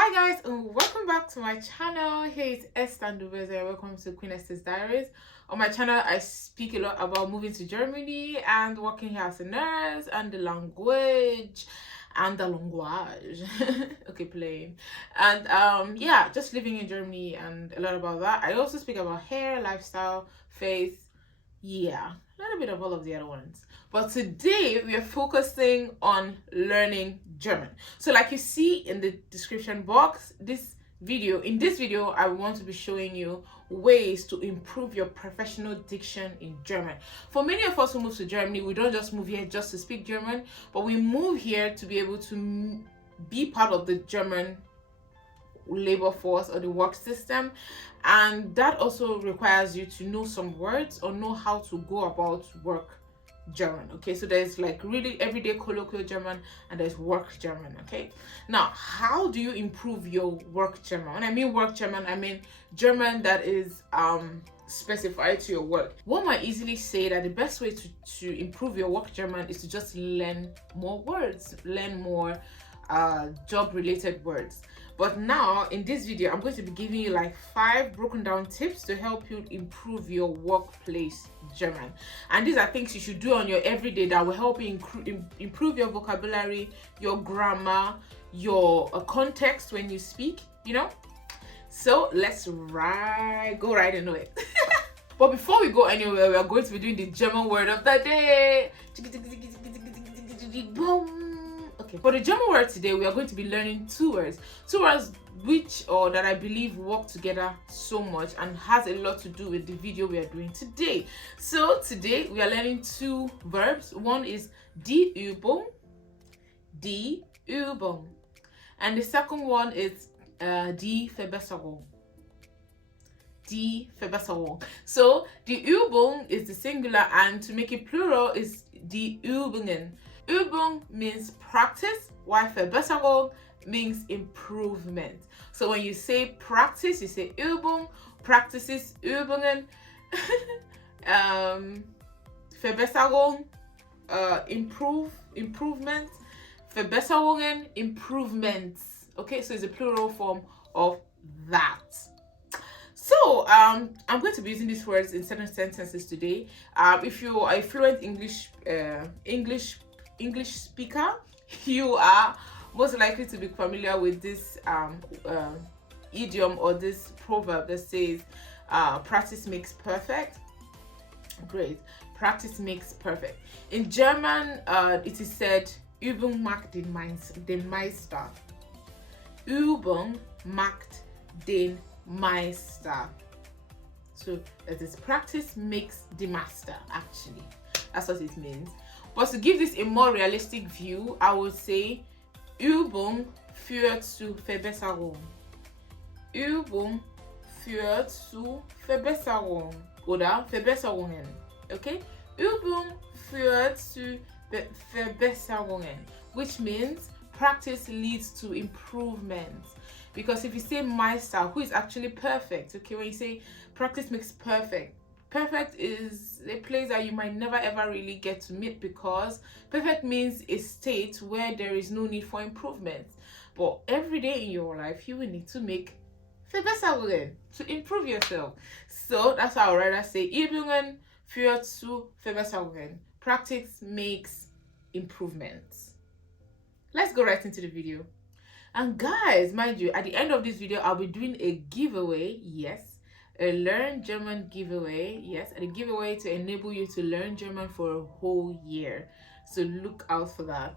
Hi guys and welcome back to my channel. Here is Esther and welcome to Queen Esther's Diaries. On my channel I speak a lot about moving to Germany and working here as a nurse and the language and the language okay, playing and yeah, just living in Germany and a lot about that. I also speak about hair, lifestyle, faith, yeah, a little bit of all of the other ones. But today we are focusing on learning German. So like you see in the description box, in this video I want to be showing you ways to improve your professional diction in German. For many of us who move to Germany, we don't just move here just to speak German, but we move here to be able to be part of the German labor force or the work system, and that also requires you to know some words or know how to go about work German. Okay, so there's like really everyday colloquial German and there's work German. Okay, now how do you improve your work German? When I mean work German, I mean German that is specified to your work. One might easily say that the best way to improve your work German is to just learn more words, learn more job related words. But now in this video I'm going to be giving you like 5 broken down tips to help you improve your workplace German, and these are things you should do on your everyday that will help you improve your vocabulary, your grammar, your context when you speak, you know. So let's go right into it. But before we go anywhere, we are going to be doing the German word of the day. Okay, for the German word today, we are going to be learning two words that I believe work together so much and has a lot to do with the video we are doing today. So today we are learning 2 verbs. One is die Übung, and the second one is die Verbesserung. Die Verbesserung. So die Übung is the singular, and to make it plural is die Übungen. Übung means practice, while Verbesserung means improvement. So when you say practice, you say Übung, practices, Übungen, Verbesserung, improvement, Verbesserungen, improvements. Okay, so it's a plural form of that. So I'm going to be using these words in certain sentences today. If you are a fluent English speaker, you are most likely to be familiar with this idiom or this proverb that says practice makes perfect. Great, practice makes perfect. In German, it is said Übung macht den Meister. Übung macht den Meister. So that is practice makes the master. Actually, that's what it means. But to give this a more realistic view, I would say Übung führt zu Verbesserung. Übung führt zu Verbesserung oder Verbesserungen. Okay? Übung führt zu Verbesserungen, which means practice leads to improvement. Because if you say Meister, who is actually perfect, okay, when you say practice makes perfect, perfect is a place that you might never ever really get to meet, because perfect means a state where there is no need for improvement. But every day in your life, you will need to make Verbesserungen to improve yourself. So that's how I would rather say Übungen führt zu Verbesserungen. Practice makes improvements. Let's go right into the video. And guys, mind you, at the end of this video, I'll be doing a giveaway. Yes, a Learn German giveaway. Yes, and a giveaway to enable you to learn German for a whole year. So look out for that.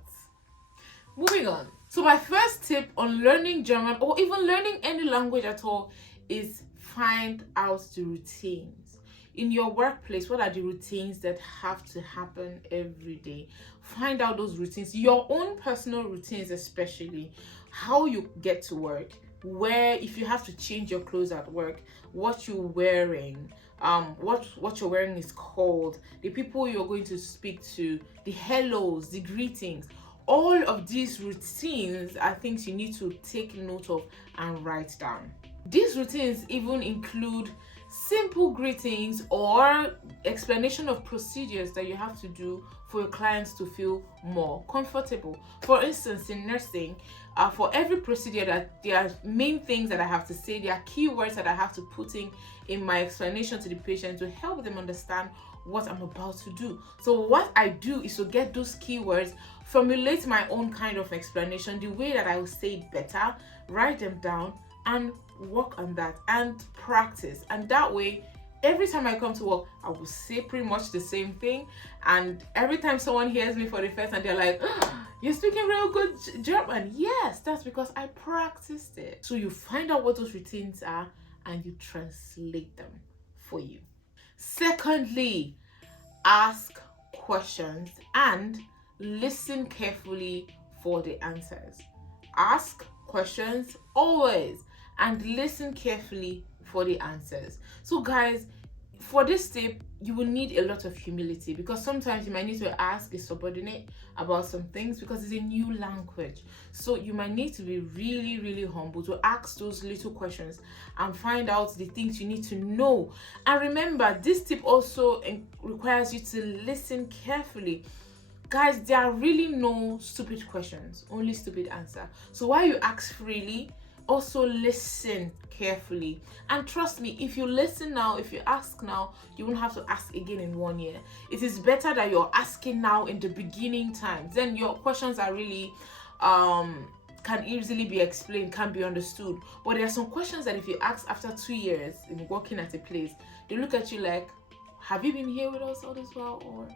Moving on. So my first tip on learning German, or even learning any language at all, is find out the routines. In your workplace, what are the routines that have to happen every day? Find out those routines, your own personal routines, especially how you get to work, where, if you have to change your clothes at work, what you're wearing, what you're wearing is called, the people you're going to speak to, the hellos, the greetings. All of these routines are things you need to take note of and write down. These routines even include simple greetings or explanation of procedures that you have to do for your clients to feel more comfortable. For instance, in nursing, For every procedure, that there are main things that I have to say, there are keywords that I have to put in my explanation to the patient to help them understand what I'm about to do. So what I do is to get those keywords, formulate my own kind of explanation, the way that I will say it better, write them down and work on that and practice. And that way, every time I come to work, I will say pretty much the same thing. And every time someone hears me for the first time, they're like, oh, you're speaking real good German. Yes, that's because I practiced it. So you find out what those routines are and you translate them for you. Secondly, ask questions and listen carefully for the answers. Ask questions always and listen carefully for the answers. So guys, for this tip, you will need a lot of humility, because sometimes you might need to ask a subordinate about some things because it's a new language. So you might need to be really, really humble to ask those little questions and find out the things you need to know. And remember, this tip also requires you to listen carefully. Guys, there are really no stupid questions, only stupid answer. So while you ask freely, also listen carefully. And trust me, if you listen now, if you ask now, you won't have to ask again in 1 year. It is better that you're asking now in the beginning times. Then your questions are really can easily be explained, can be understood. But there are some questions that if you ask after 2 years in working at a place, they look at you like, have you been here with us all this while? Or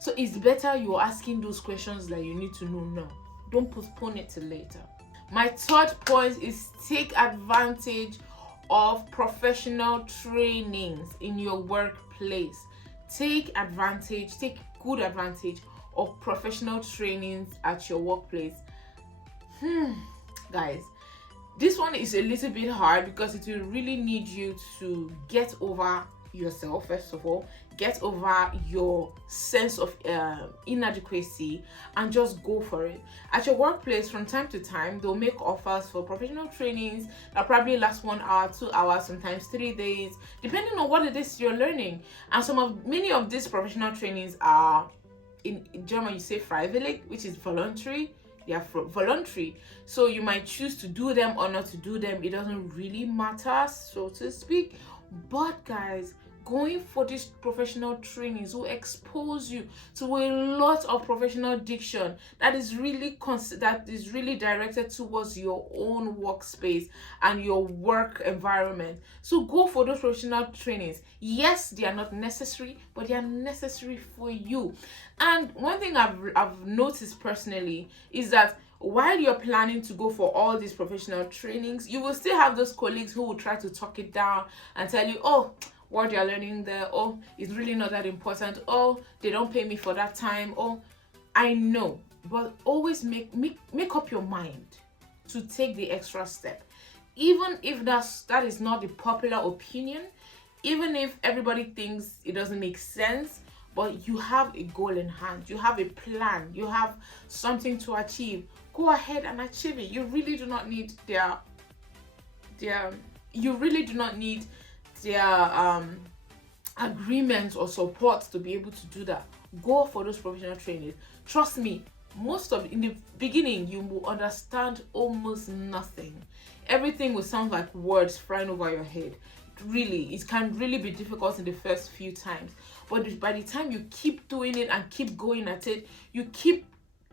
so it's better you're asking those questions that you need to know now. Don't postpone it till later. My third point is take advantage of professional trainings in your workplace. Take good advantage of professional trainings at your workplace. Guys, this one is a little bit hard because it will really need you to get over yourself. First of all, get over your sense of inadequacy and just go for it. At your workplace, from time to time, they'll make offers for professional trainings that probably last 1 hour, 2 hours, sometimes 3 days, depending on what it is you're learning. And many of these professional trainings are, in German you say freiwillig, which is voluntary. They are voluntary, so you might choose to do them or not to do them. It doesn't really matter, so to speak. But guys, going for these professional trainings will expose you to a lot of professional diction that is really directed towards your own workspace and your work environment. So go for those professional trainings. Yes, they are not necessary, but they are necessary for you. And one thing I've noticed personally is that while you're planning to go for all these professional trainings, you will still have those colleagues who will try to talk it down and tell you, oh, what you're learning there, oh, it's really not that important, oh, they don't pay me for that time, oh, I know. But always make up your mind to take the extra step. Even if that is not the popular opinion, even if everybody thinks it doesn't make sense, but you have a goal in hand, you have a plan, you have something to achieve, go ahead and achieve it. You really do not need their agreement or support to be able to do that. Go for those professional trainings. Trust me, in the beginning you will understand almost nothing. Everything will sound like words flying over your head. Really, it can really be difficult in the first few times, but by the time you keep doing it and keep going at it, you keep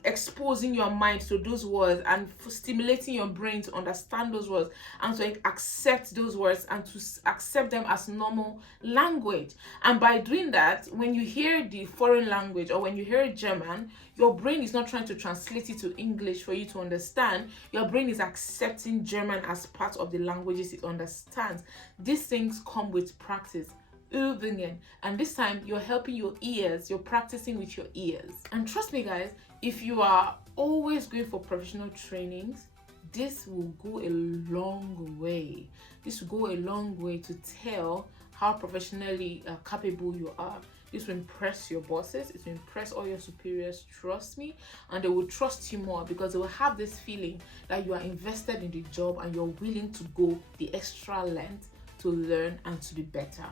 exposing your mind to those words and stimulating your brain to understand those words and to accept those words and to accept them as normal language. And by doing that, when you hear the foreign language or when you hear German, your brain is not trying to translate it to English for you to understand. Your brain is accepting German as part of the languages it understands. These things come with practice. Übungen. And this time you're helping your ears, you're practicing with your ears. And trust me guys, if you are always going for professional trainings, this will go a long way. This will go a long way to tell how professionally capable you are. This will impress your bosses, it will impress all your superiors, trust me, and they will trust you more because they will have this feeling that you are invested in the job and you're willing to go the extra length to learn and to be better.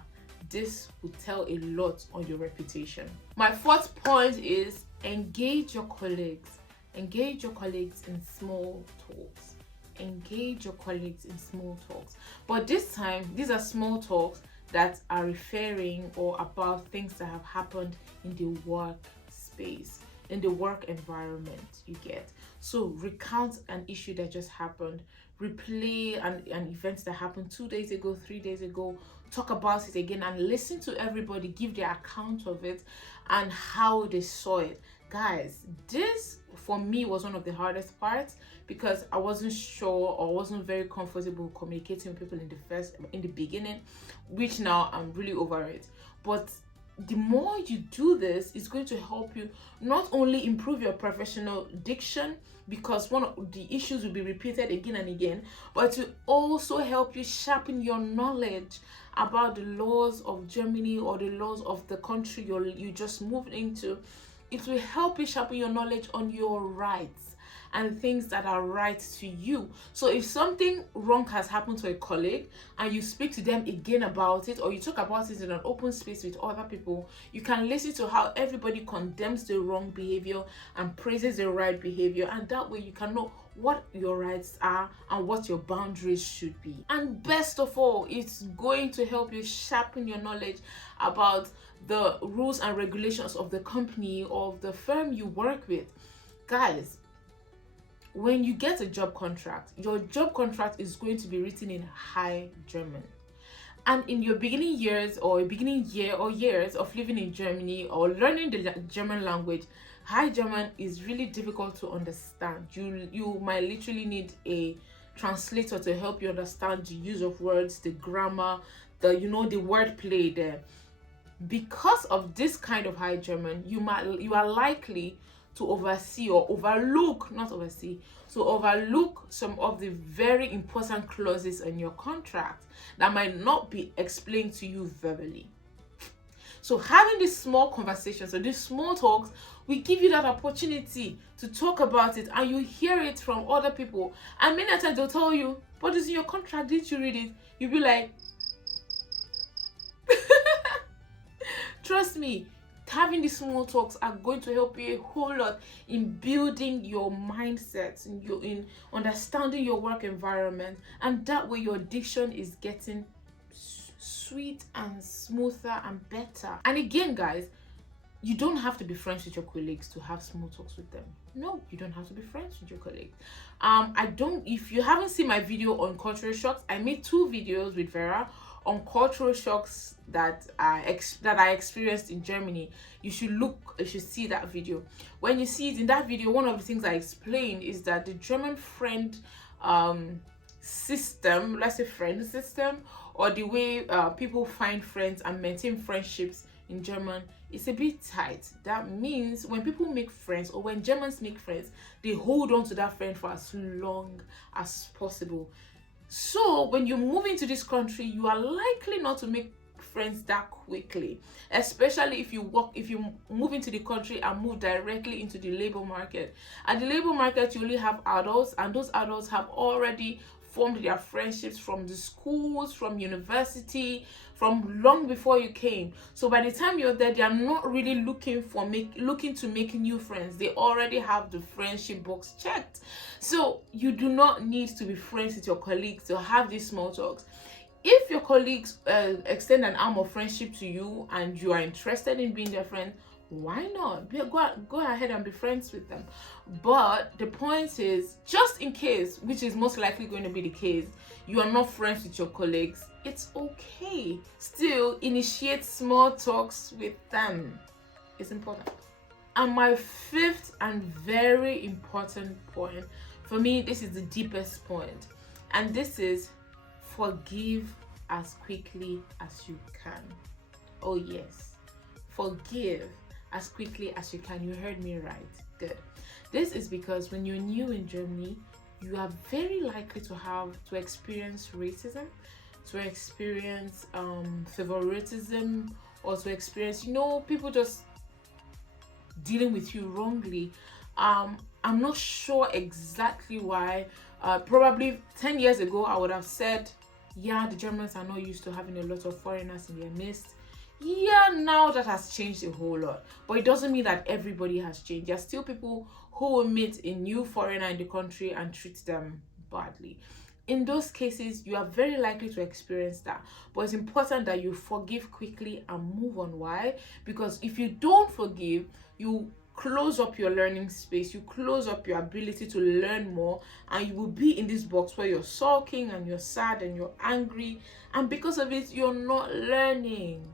This will tell a lot on your reputation. My fourth point is engage your colleagues. Engage your colleagues in small talks. Engage your colleagues in small talks. But this time, these are small talks that are referring or about things that have happened in the workspace, in the work environment, you get. So recount an issue that just happened, replay an event that happened 2 days ago, 3 days ago, talk about it again and listen to everybody give their account of it and how they saw it. Guys, this for me was one of the hardest parts because I wasn't sure or wasn't very comfortable communicating with people in the beginning, which now I'm really over it. But the more you do this, it's going to help you not only improve your professional diction, because one of the issues will be repeated again and again, but to also help you sharpen your knowledge about the laws of Germany or the laws of the country you just moved into. It will help you sharpen your knowledge on your rights and things that are right to you. So if something wrong has happened to a colleague and you speak to them again about it, or you talk about it in an open space with other people, you can listen to how everybody condemns the wrong behavior and praises the right behavior, and that way you can know what your rights are and what your boundaries should be. And best of all, it's going to help you sharpen your knowledge about the rules and regulations of the company or of the firm you work with. Guys, when you get a job contract, your job contract is going to be written in High German. And in your beginning years or beginning year or years of living in Germany or learning the German language, High German is really difficult to understand. You might literally need a translator to help you understand the use of words, the grammar, the wordplay there. Because of this kind of High German, you are likely to oversee or overlook, not oversee, so overlook some of the very important clauses in your contract that might not be explained to you verbally. So having these small conversations or these small talks will give you that opportunity to talk about it, and you hear it from other people. And many times they'll tell you, "What is in your contract? Did you read it?" You'll be like, trust me, having these small talks are going to help you a whole lot in building your mindset, in understanding your work environment, and that way your diction is getting sweet and smoother and better. And again, guys, you don't have to be friends with your colleagues to have small talks with them. No, you don't have to be friends with your colleagues. If you haven't seen my video on cultural shocks, I made 2 videos with Vera on cultural shocks that I experienced in Germany. You should see that video. When you see it in that video, one of the things I explained is that the German friend system, let's say friend system, or the way people find friends and maintain friendships in German is a bit tight. That means when people make friends, or when Germans make friends, they hold on to that friend for as long as possible. So when you move into this country, you are likely not to make friends that quickly, especially if you move into the country and move directly into the labor market. At the labor market, you only have adults, and those adults have already formed their friendships from the schools, from university, from long before you came. So by the time you're there, they are not really looking to make new friends. They already have the friendship box checked. So you do not need to be friends with your colleagues to have these small talks. If your colleagues extend an arm of friendship to you and you are interested in being their friend, why not? Go ahead and be friends with them. But the point is, just in case, which is most likely going to be the case, you are not friends with your colleagues, it's okay. Still, initiate small talks with them. It's important. And my 5th and very important point, for me, this is the deepest point, and this is forgive as quickly as you can. Oh yes, forgive as quickly as you can. You heard me right. Good. This is because when you're new in Germany, you are very likely to experience racism, to experience favoritism, or to experience people just dealing with you wrongly. I'm not sure exactly why. Probably 10 years ago I would have said, yeah, the Germans are not used to having a lot of foreigners in their midst. Yeah, now that has changed a whole lot, but it doesn't mean that everybody has changed. There are still people who will meet a new foreigner in the country and treat them badly. In those cases, you are very likely to experience that, but it's important that you forgive quickly and move on. Why? Because if you don't forgive, you close up your learning space, you close up your ability to learn more, and you will be in this box where you're sulking and you're sad and you're angry, and because of it, you're not learning.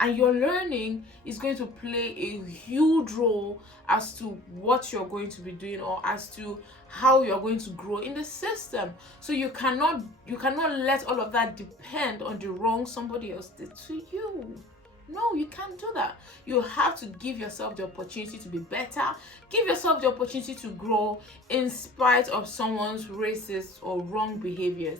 And your learning is going to play a huge role as to what you're going to be doing, or as to how you're going to grow in the system. So you cannot let all of that depend on the wrong somebody else did to you. No, you can't do that. You have to give yourself the opportunity to be better. Give yourself the opportunity to grow in spite of someone's racist or wrong behaviors.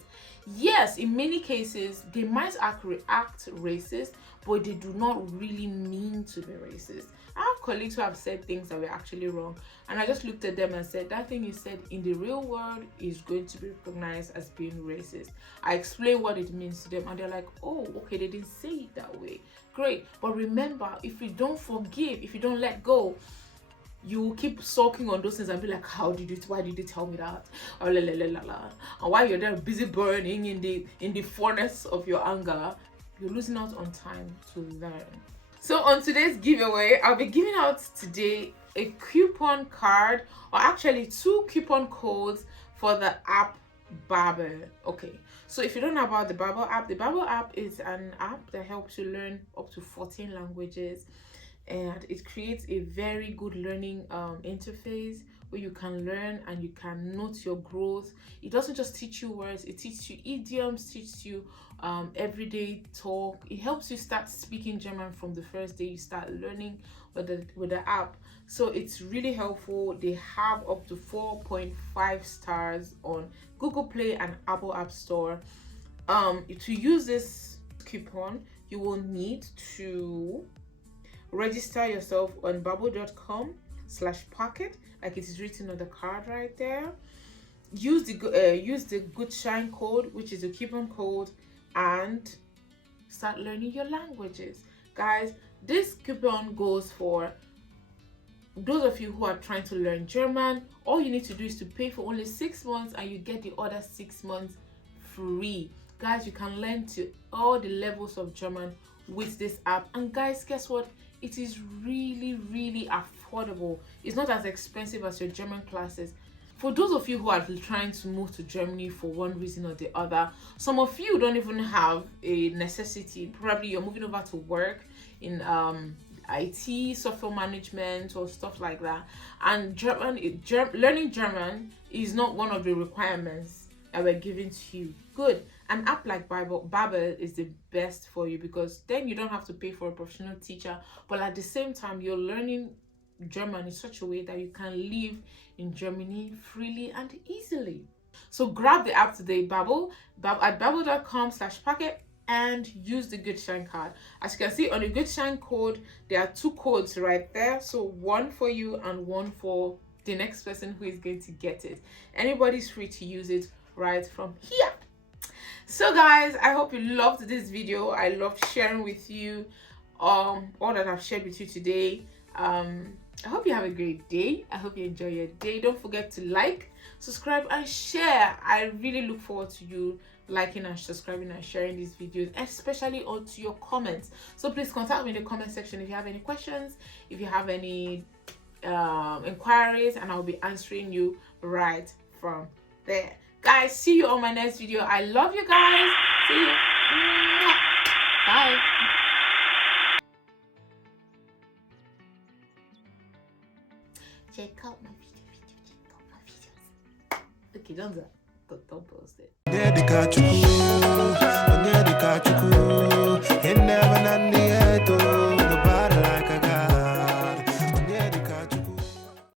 Yes, in many cases, they might act racist, but they do not really mean to be racist. I have colleagues who have said things that were actually wrong, and I just looked at them and said, that thing you said in the real world is going to be recognized as being racist. I explained what it means to them, and they're like, oh, okay, they didn't say it that way. Great. But remember, if you don't forgive, if you don't let go, you will keep sulking on those things and be like, why did you tell me that? Or la la la la la. And while you're there busy burning in the furnace of your anger, you're losing out on time to learn. So on today's giveaway, I'll be giving out today a coupon card, or actually 2 coupon codes for the app Babbel. Okay, so if you don't know about the Babbel app is an app that helps you learn up to 14 languages, and it creates a very good learning interface where you can learn and you can note your growth. It doesn't just teach you words, it teaches you idioms, teaches you everyday talk. It helps you start speaking German from the first day you start learning with the app. So it's really helpful. They have up to 4.5 stars on Google Play and Apple App Store. To use this coupon, you will need to register yourself on babbel.com/pocket, like it is written on the card right there. Use the Gutschein code, which is a coupon code, and start learning your languages. Guys, this coupon goes for those of you who are trying to learn German. All you need to do is to pay for only 6 months, and you get the other 6 months free. Guys, you can learn to all the levels of German with this app. And guys, guess what? It is really, really affordable. It's not as expensive as your German classes. For those of you who are trying to move to Germany for one reason or the other, some of you don't even have a necessity. Probably you're moving over to work in IT, software management, or stuff like that. And learning German is not one of the requirements that we're giving to you. Good. An app like Babbel is the best for you, because then you don't have to pay for a professional teacher, but at the same time you're learning German in such a way that you can live in Germany freely and easily. So grab the app today, Babbel, at babbel.com/pocket, and use the Gutschein card. As you can see on the Gutschein code, there are 2 codes right there. So one for you and one for the next person who is going to get it. Anybody's free to use it right from here. So guys, I hope you loved this video. I loved sharing with you all that I've shared with you today. I hope you have a great day. I hope you enjoy your day. Don't forget to like, subscribe, and share. I really look forward to you liking and subscribing and sharing these videos, especially onto your comments. So please contact me in the comment section if you have any questions, if you have any inquiries, and I'll be answering you right from there. Guys, see you on my next video. I love you guys. See you. Bye. Check out my video. Check out my videos. Okay, don't post it.